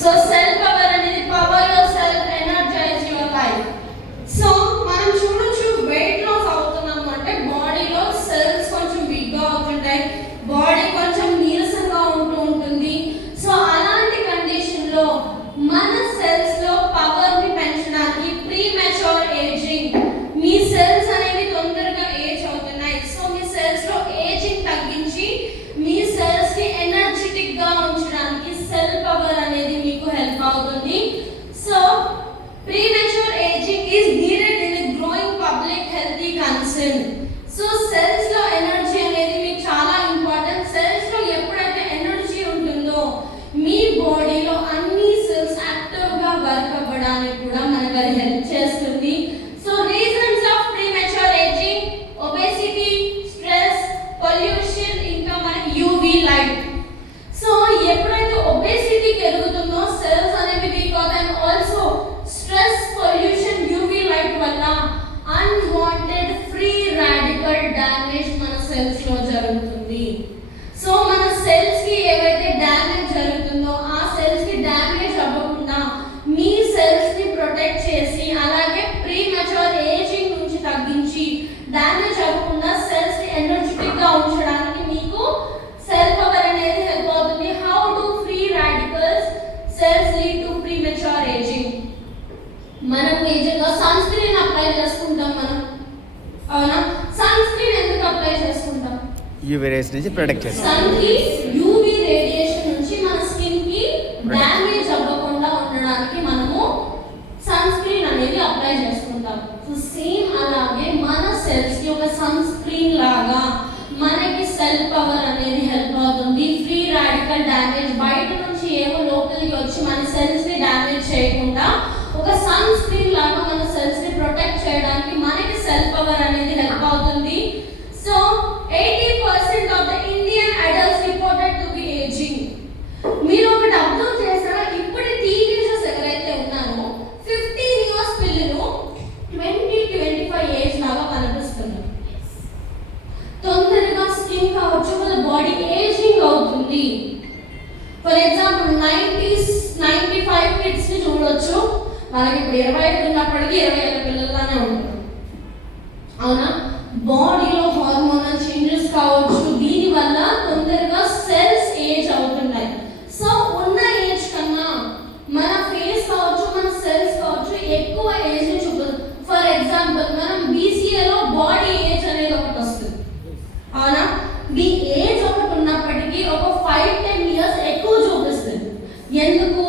So self power అనేది power your self, energize your life. So మనం చూడొచ్చు weight loss అవుతున్నాము అంటే బాడీలో సెల్స్ కొంచెం వీక్గా అవుతుంటాయి, బాడీ కొంచెం నీరసంగా ఉంటుంది. సో అలాంటి కండిషన్లో మన సెల్స్ లో పవర్ ని పెంచడానికి ప్రీ మెచ్యూర్ ఏజింగ్, మీ సెల్స్ అనేవి తొందరగా ఏజ్ అవుతున్నాయి. సో మీ సెల్స్ లో ఏజింగ్ తగ్గించి మీ సెల్స్ ని ఎనర్జెటిక్ గా ఉంచడానికి సెల్ పవర్ అనేది మీకు హెల్ప్ అవుతుంది. So pre mature ageing is needed in a growing public healthy concern. So cells లో ఎనర్జీ అనేది మీకు చాలా ఇంపార్టెంట్. సెల్స్ లో ఎప్పుడైతే ఎనర్జీ ఉంటుందో మీ బాడీలో అన్ని సెల్స్ యాక్టివ్ గా వర్క్ అవ్వడానికి కూడా మనకు అది హెల్ప్ చేస్తుంది. So reasons of premature ageing: obesity, stress, pollution, ఇంకా మన యూవీ లైట్. సో ఎప్పుడైతే ఒబేసిటీ పెరుగుతుందో సెల్స్ అనేవి వీక్ అవుతాయి. Also stress, pollution, UV light వల్ల అన్వాంటెడ్ ఫ్రీ రాడికల్ డ్యామేజ్ మన సెల్స్ లో జరుగుతుంది. సో మన సెల్స్ కి ఏవైతే డ్యామేజ్ జరుగుతుందో ఆ సెల్స్ కి డ్యామేజ్ అవ్వకుండా మీ సెల్స్ ని ప్రొటెక్ట్ చేసి, అలాగే ప్రీ మెచ్యూర్ ఏజింగ్ నుంచి తగ్గించి డ్యామేజ్ అవ్వకుండా సెల్స్ ని ఎనర్జెటిక్ గా ఉంచడానికి మీకు సెల్ పవర్ అనేది హెల్ప్ అవుతుంది. How do free radicals cells lead to pre mature ageing? మనం మేజర్గా సన్ స్క్రీన్ అప్లై చేసుకుంటాం. మనం అవునా, సన్ స్క్రీన్ ఎందుకు అప్లై చేసుకుంటాం? యూవీ రేస్ నుంచి ప్రొటెక్ట్ చేస్తాం. సన్ కి యూవీ రేడియేషన్ నుంచి మన స్కిన్ కి డ్యామేజ్ అవ్వకుండా ఉండడానికి మనము సన్ స్క్రీన్ అనేది అప్లై చేసుకుంటాం. సో సేమ్ అలాగే మన సెల్స్ కి ఒక సన్ స్క్రీన్ లాగా మనకి సెల్ పవర్ అనేది హెల్ప్ అవుతుంది. ఫ్రీ రాడికల్ డ్యామేజ్ బయట నుంచి ఏమో లోపలికి వచ్చి మన సెల్స్ ని డ్యామేజ్ చేయకుండా ఒక సన్ స్క్రీన్ లాగా మన సెల్స్ ని ప్రొటెక్ట్ చేయడానికి మనకి సెల్ పవర్ అనేది హెల్ప్ అవుతుంది. So 80% of the Indian adults reported to be ageing. మీరు ఒకటి అబ్జర్వ్ చేస్తారా, ఇప్పుడు టీనేజర్స్ ఎవరైతే ఉన్నారో 15 ఇయర్స్ పిల్లలు 20-25 ఏజ్ లాగా కనిపిస్తున్నారు. తొందరగా స్కిన్ కావచ్చు, వాళ్ళ బాడీ ఏజింగ్ అవుతుంది. ఫర్ ఎగ్జాంపుల్ 90s 95 కిడ్స్ ని చూడొచ్చు, వాళ్ళకి ఇప్పుడు 25 ఉన్నప్పటికీ 20 ఏళ్ళ పిల్లలుగానే ఉంటారు. అవునా, బాడీలో హార్మోనల్ చేంజెస్ కావచ్చు, దీని వల్ల తొందరగా సెల్స్ ఏజ్ అవుతున్నాయి. సో ఉన్న ఏజ్ కన్నా మన ఫేస్ కావచ్చు, మన సెల్స్ కావచ్చు ఎక్కువ ఏజ్ ని చూపుతుంది. ఫర్ ఎగ్జాంపుల్ మనం బీసీఏలో బాడీ ఏజ్ అనేది ఒకటి వస్తుంది. అవునా, మీ ఏజ్ ఒకటి ఉన్నప్పటికీ ఒక 5-10 ఇయర్స్ ఎక్కువ చూపిస్తుంది. ఎందుకు?